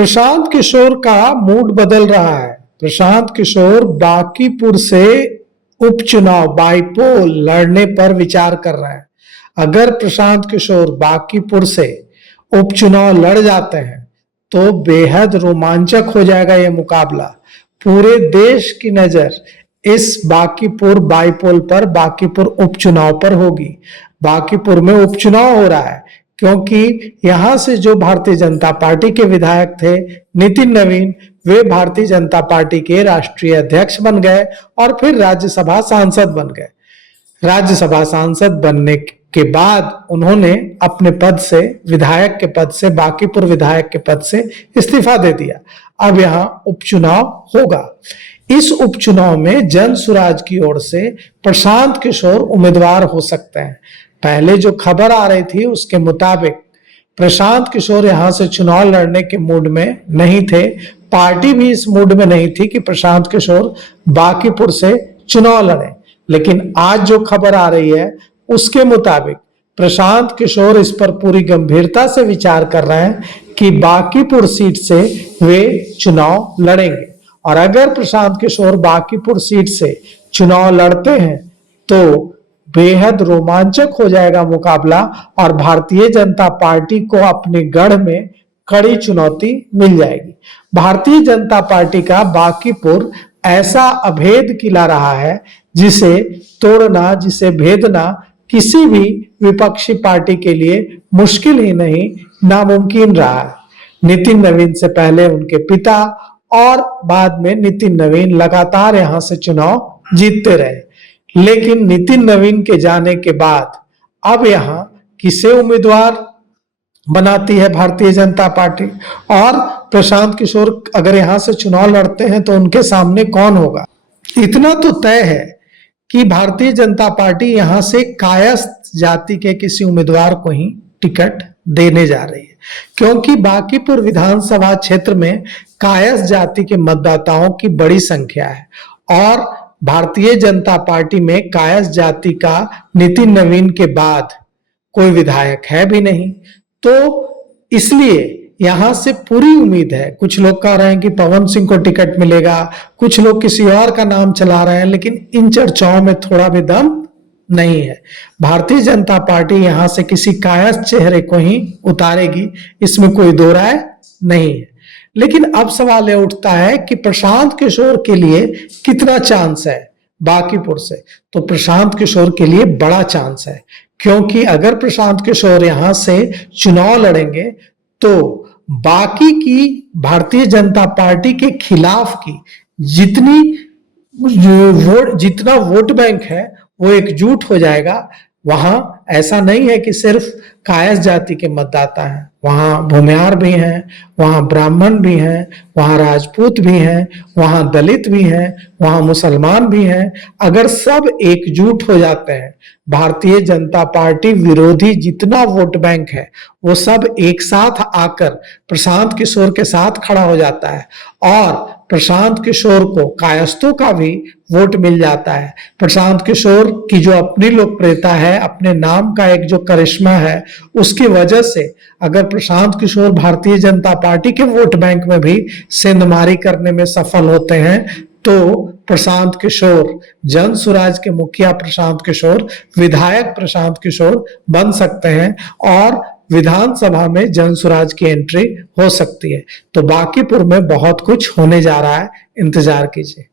प्रशांत किशोर का मूड बदल रहा है। प्रशांत किशोर बांकीपुर से उपचुनाव बाईपोल लड़ने पर विचार कर रहे हैं। अगर प्रशांत किशोर बांकीपुर से उपचुनाव लड़ जाते हैं तो बेहद रोमांचक हो जाएगा यह मुकाबला। पूरे देश की नजर इस बांकीपुर बाईपोल पर, बांकीपुर उपचुनाव पर होगी। बांकीपुर में उपचुनाव हो रहा है क्योंकि यहां से जो भारतीय जनता पार्टी के विधायक थे नितिन नवीन, वे भारतीय जनता पार्टी के राष्ट्रीय अध्यक्ष बन गए और फिर राज्यसभा सांसद बन गए। राज्यसभा सांसद बनने के बाद उन्होंने अपने पद से, विधायक के पद से, बांकीपुर विधायक के पद से इस्तीफा दे दिया। अब यहाँ उपचुनाव होगा। इस उपचुनाव में जन सुराज की ओर से प्रशांत किशोर उम्मीदवार हो सकते हैं। पहले जो खबर आ रही थी उसके मुताबिक प्रशांत किशोर यहां से चुनाव लड़ने के मूड में नहीं थे। पार्टी भी इस मूड में नहीं थी कि प्रशांत किशोर बांकीपुर से चुनाव लड़े। लेकिन आज जो खबर आ रही है उसके मुताबिक प्रशांत किशोर इस पर पूरी गंभीरता से विचार कर रहे हैं कि बांकीपुर सीट से वे चुनाव लड़ेंगे। और अगर प्रशांत किशोर बांकीपुर सीट से चुनाव लड़ते हैं तो बेहद रोमांचक हो जाएगा मुकाबला और भारतीय जनता पार्टी को अपने गढ़ में कड़ी चुनौती मिल जाएगी। भारतीय जनता पार्टी का बांकीपुर ऐसा अभेद किला रहा है जिसे तोड़ना, जिसे भेदना किसी भी विपक्षी पार्टी के लिए मुश्किल ही नहीं, नामुमकिन रहा है। नितिन नवीन से पहले उनके पिता और बाद में नितिन नवीन लगातार यहां से चुनाव जीतते रहे। लेकिन नितिन नवीन के जाने के बाद अब यहां किसे उम्मीदवार बनाती है भारतीय जनता पार्टी, और प्रशांत किशोर अगर यहां से चुनाव लड़ते हैं तो उनके सामने कौन होगा? इतना तो तय है कि भारतीय जनता पार्टी यहां से कायस्थ जाति के किसी उम्मीदवार को ही टिकट देने जा रही है, क्योंकि बांकीपुर विधानसभा क्षेत्र में कायस्थ जाति के मतदाताओं की बड़ी संख्या है और भारतीय जनता पार्टी में कायस्थ जाति का नितिन नवीन के बाद कोई विधायक है भी नहीं। तो इसलिए यहां से पूरी उम्मीद है। कुछ लोग कह रहे हैं कि पवन सिंह को टिकट मिलेगा, कुछ लोग किसी और का नाम चला रहे हैं, लेकिन इन चर्चाओं में थोड़ा भी दम नहीं है। भारतीय जनता पार्टी यहां से किसी कायस्थ चेहरे को ही उतारेगी, इसमें कोई दो राय नहीं है। लेकिन अब सवाल यह उठता है कि प्रशांत किशोर के लिए कितना चांस है बांकीपुर से? तो प्रशांत किशोर के लिए बड़ा चांस है, क्योंकि अगर प्रशांत किशोर यहां से चुनाव लड़ेंगे तो बाकी की भारतीय जनता पार्टी के खिलाफ की जितना वोट बैंक है वो एकजुट हो जाएगा। वहां ऐसा नहीं है कि सिर्फ कायस्थ जाति के मतदाता हैं, वहां भूमियार भी हैं, वहां ब्राह्मण भी हैं, वहां राजपूत भी हैं, वहां दलित भी हैं, वहां मुसलमान भी हैं। अगर सब एकजुट हो जाते हैं, भारतीय जनता पार्टी विरोधी जितना वोट बैंक है वो सब एक साथ आकर प्रशांत किशोर के साथ खड़ा हो जाता है और प्रशांत किशोर को कायस्थों का भी वोट मिल जाता है। प्रशांत किशोर की जो अपनी लोकप्रियता है, अपने नाम का एक जो करिश्मा है, उसकी वजह से अगर प्रशांत किशोर भारतीय जनता पार्टी के वोट बैंक में भी सेंधमारी करने में सफल होते हैं तो प्रशांत किशोर, जन सुराज के मुखिया प्रशांत किशोर, विधायक प्रशांत किशोर बन सकते हैं और विधानसभा में जन सुराज की एंट्री हो सकती है। तो बांकीपुर में बहुत कुछ होने जा रहा है, इंतजार कीजिए।